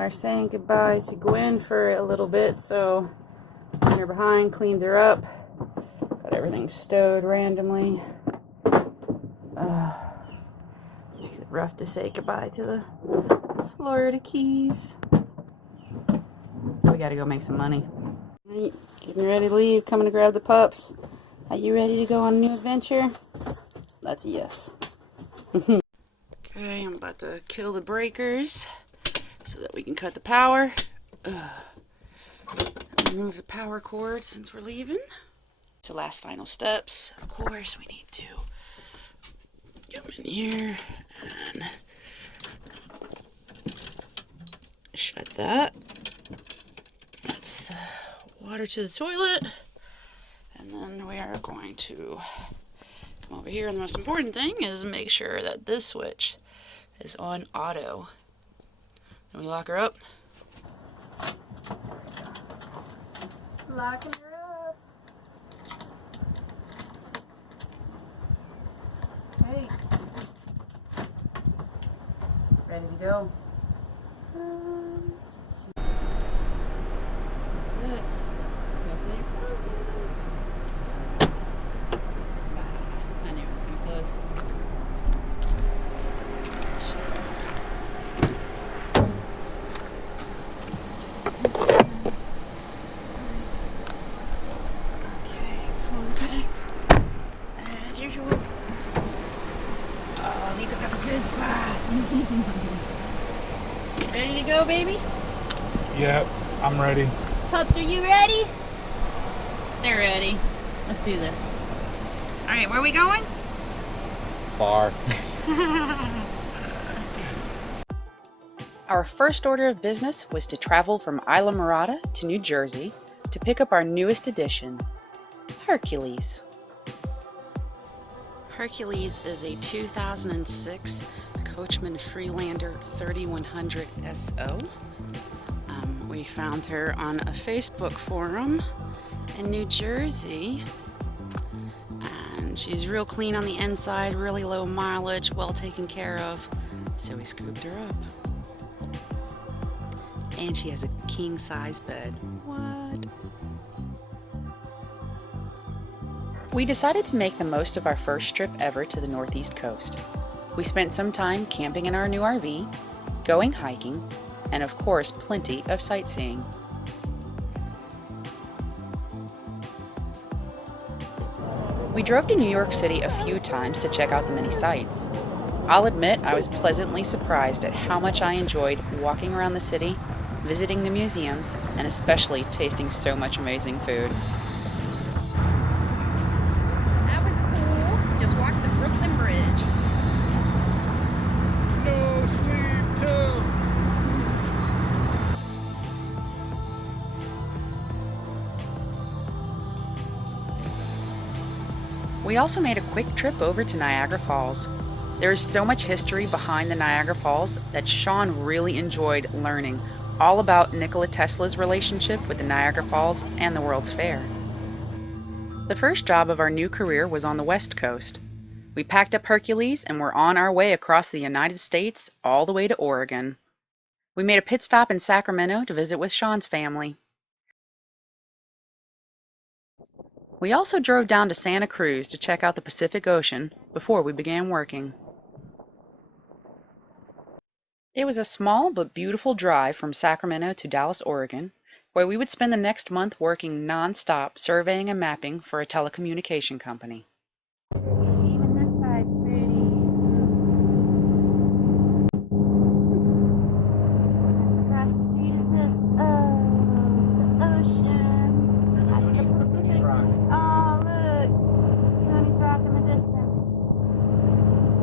are saying goodbye to Gwen for a little bit, so put her behind, cleaned her up, got everything stowed randomly. It's rough to say goodbye to the Florida Keys. We gotta go make some money. Alright, getting ready to leave, coming to grab the pups. Are you ready to go on a new adventure? That's a yes. Okay, I'm about to kill the breakers so that we can cut the power. Remove the power cord since we're leaving. It's the last final steps. Of course, we need to come in here and shut that. That's the water to the toilet. And then we are going to come over here. And the most important thing is make sure that this switch is on auto. Then we lock her up. Locking her up. Hey. Ready to go. That's it. Hopefully it closes. I knew it was going to close. Okay, fully packed. As usual. Oh, Nico got a good spot. Ready to go, baby? Yep, I'm ready. Pups, are you ready? They're ready. Let's do this. Alright, where are we going? Far. Our first order of business was to travel from Isla Mirada to New Jersey to pick up our newest addition, Hercules. Hercules is a 2006 Coachman Freelander 3100 SO. We found her on a Facebook forum in New Jersey. And she's real clean on the inside, really low mileage, well taken care of. So we scooped her up. And she has a king size bed. What? We decided to make the most of our first trip ever to the Northeast coast. We spent some time camping in our new RV, going hiking, and of course plenty of sightseeing. We drove to New York City a few times to check out the many sights. I'll admit I was pleasantly surprised at how much I enjoyed walking around the city, visiting the museums, and especially tasting so much amazing food. That was cool. Just walked the Brooklyn Bridge. No sleep till. We also made a quick trip over to Niagara Falls. There is so much history behind the Niagara Falls that Shawn really enjoyed learning all about Nikola Tesla's relationship with the Niagara Falls and the World's Fair. The first job of our new career was on the West Coast. We packed up Hercules and were on our way across the United States all the way to Oregon. We made a pit stop in Sacramento to visit with Shawn's family. We also drove down to Santa Cruz to check out the Pacific Ocean before we began working. It was a small but beautiful drive from Sacramento to Dallas, Oregon, where we would spend the next month working non-stop surveying and mapping for a telecommunication company. Even this side's pretty. Across the street is this. Oh, the ocean. That's the Pacific. Oh, look. Goonies Rock in the distance.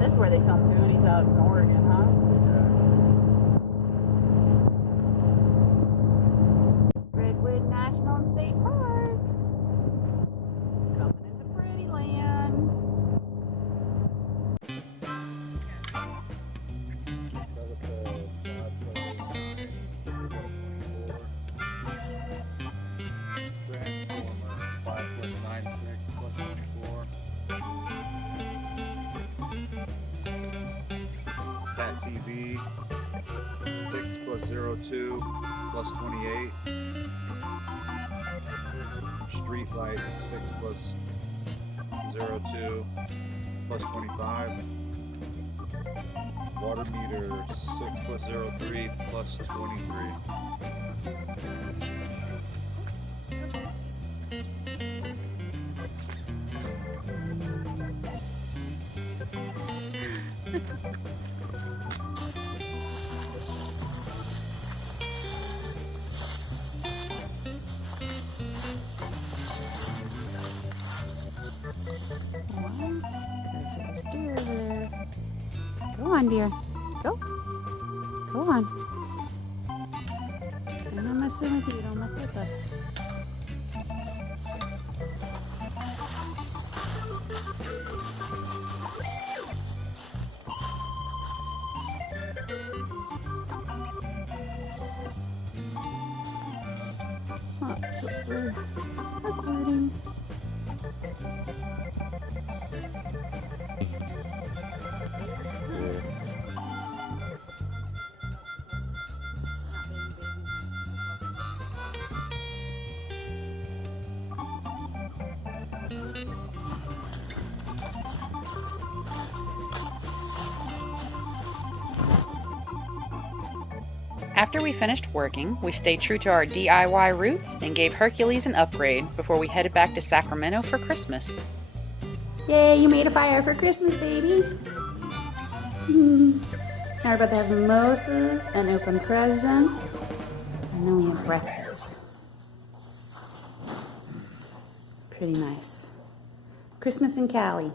This is where they film Goonies out in Oregon, huh? Redwood National and State Parks. Coming into pretty land. That TV plus 02 plus 28. Street light 6 plus 02 plus 25. Water meter 6 plus 03 plus 23. Go on, dear. Go. Go on. I'm not messing with you. Don't mess with us. That's what we're recording. After we finished working, we stayed true to our DIY roots and gave Hercules an upgrade before we headed back to Sacramento for Christmas. Yay, you made a fire for Christmas, baby. Now we're about to have mimosas and open presents. And then we have breakfast. Pretty nice. Christmas in Cali.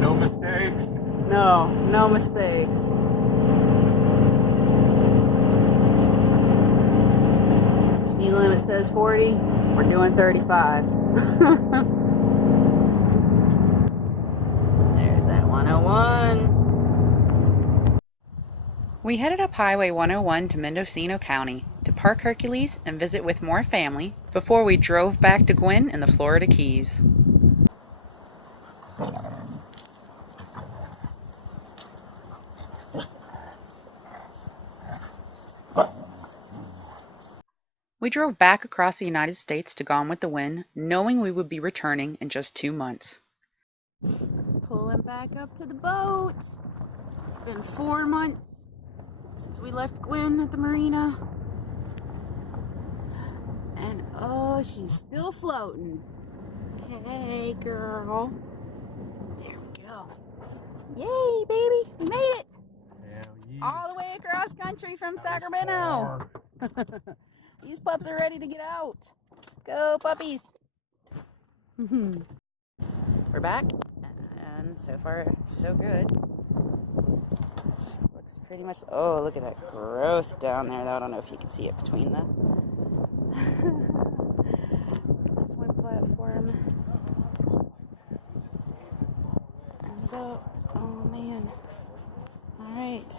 No mistakes. No mistakes. Speed limit says 40. We're doing 35. There's that 101. We headed up Highway 101 to Mendocino County to park Hercules and visit with more family before we drove back to Gwynn in the Florida Keys. We drove back across the United States to Gone with the Wind, knowing we would be returning in just 2 months. Pulling back up to the boat. It's been 4 months since we left Gwen at the marina. And oh, she's still floating. Hey, girl. There we go. Yay, baby. We made it. All the way across country from Sacramento. These pups are ready to get out. Go, puppies. We're back. And so far, so good. She looks pretty much... Oh, look at that growth down there. I don't know if you can see it between the swim platform and the boat. Oh, man. All right.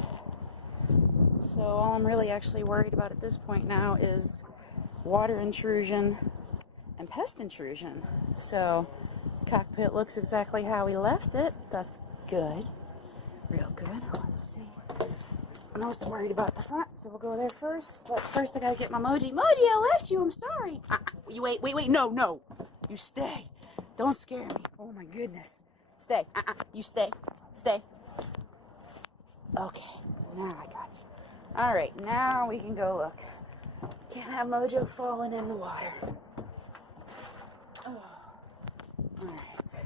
So all I'm really actually worried about at this point now is water intrusion and pest intrusion. So cockpit looks exactly how we left it. That's good. Real good. Let's see. I'm most worried about the front, so we'll go there first. But first I gotta get my Moji. Moji, I left you. I'm sorry. You wait. No. You stay. Don't scare me. Oh my goodness. Stay. You stay. Stay. Okay. Now I got you. All right. Now we can go look. Can't have Mojo falling in the water. Oh. All right.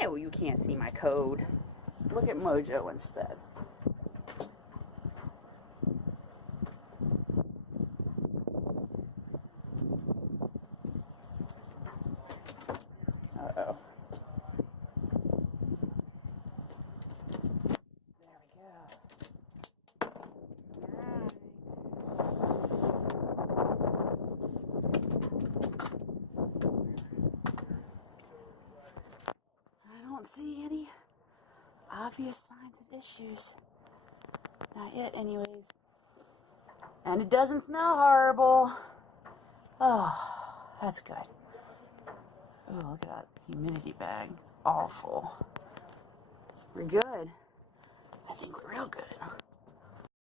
Oh, you can't see my code. Just look at Mojo instead. Uh-oh. There we go. I don't see any obvious signs of issues. Not yet, anyways. And it doesn't smell horrible. Oh, that's good. Oh, look at that humidity bag. It's awful. We're good. I think we're real good.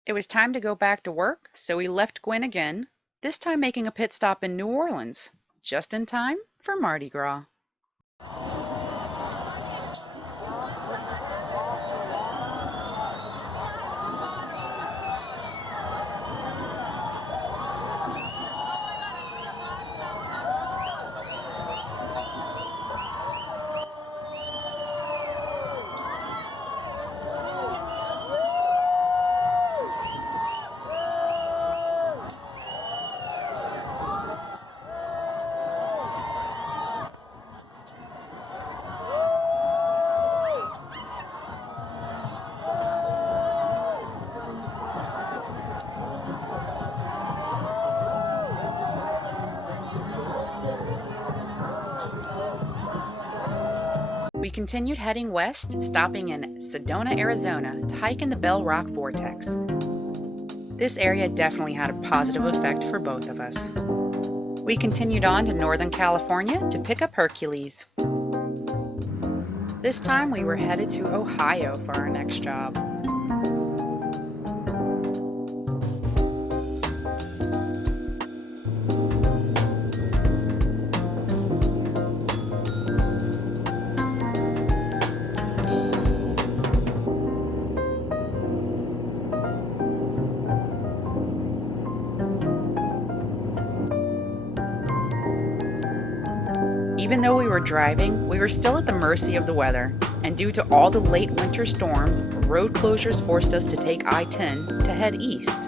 It was time to go back to work, so we left Gwen again, this time making a pit stop in New Orleans, just in time for Mardi Gras. We continued heading west, stopping in Sedona, Arizona to hike in the Bell Rock Vortex. This area definitely had a positive effect for both of us. We continued on to Northern California to pick up Hercules. This time we were headed to Ohio for our next job. Even though we were driving, we were still at the mercy of the weather, and due to all the late winter storms, road closures forced us to take I-10 to head east.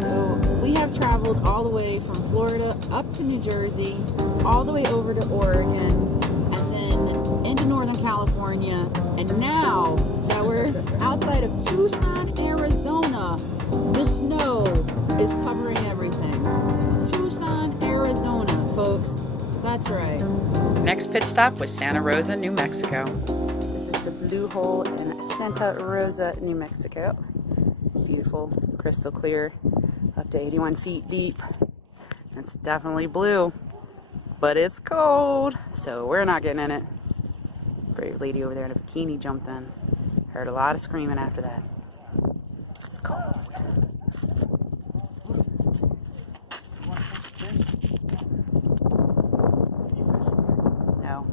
So we have traveled all the way from Florida up to New Jersey, all the way over to Oregon, and then into Northern California. And now that we're outside of Tucson, Arizona, the snow is covering everything. Tucson, Arizona, folks. That's right. Next pit stop was Santa Rosa, New Mexico. This is the Blue Hole in Santa Rosa, New Mexico. It's beautiful, crystal clear, up to 81 feet deep. It's definitely blue, but it's cold, so we're not getting in it. Brave lady over there in a bikini jumped in. Heard a lot of screaming after that. It's cold. No.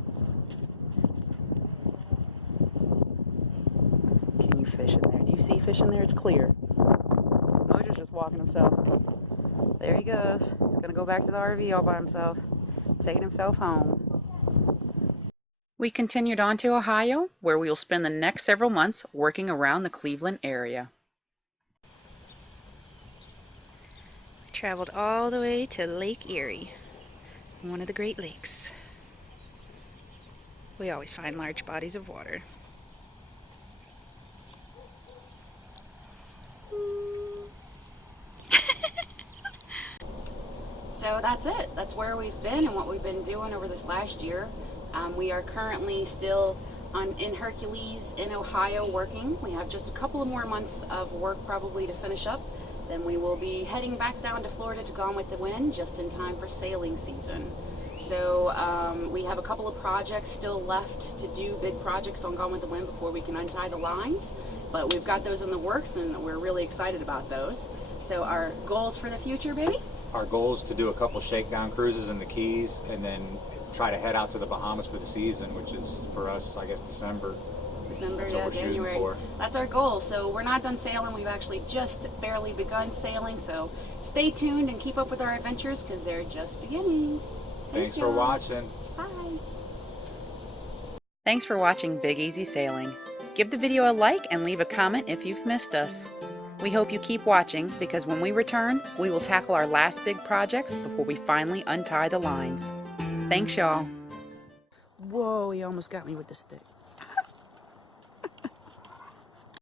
Can you fish in there? Do you see fish in there? It's clear. Mojo's just walking himself. There he goes. He's gonna go back to the RV all by himself, taking himself home. We continued on to Ohio, where we will spend the next several months working around the Cleveland area. Traveled all the way to Lake Erie, one of the Great Lakes. We always find large bodies of water. So that's it. That's where we've been and what we've been doing over this last year. We are currently still in Hercules in Ohio working. We have just a couple of more months of work probably to finish up. Then we will be heading back down to Florida to Gone with the Wind just in time for sailing season. So we have a couple of projects still left to do, big projects on Gone with the Wind before we can untie the lines. But we've got those in the works and we're really excited about those. So our goals for the future, baby? Our goal is to do a couple shakedown cruises in the Keys and then try to head out to the Bahamas for the season, which is for us, I guess, December. December, That's yeah, what we're shooting January. for. That's our goal. So we're not done sailing. We've actually just barely begun sailing. So stay tuned and keep up with our adventures because they're just beginning. Thanks for y'all. watching. Bye. Thanks for watching Big Easy Sailing. Give the video a like and leave a comment if you've missed us. We hope you keep watching because when we return, we will tackle our last big projects before we finally untie the lines. Thanks, y'all. Whoa, he almost got me with the stick.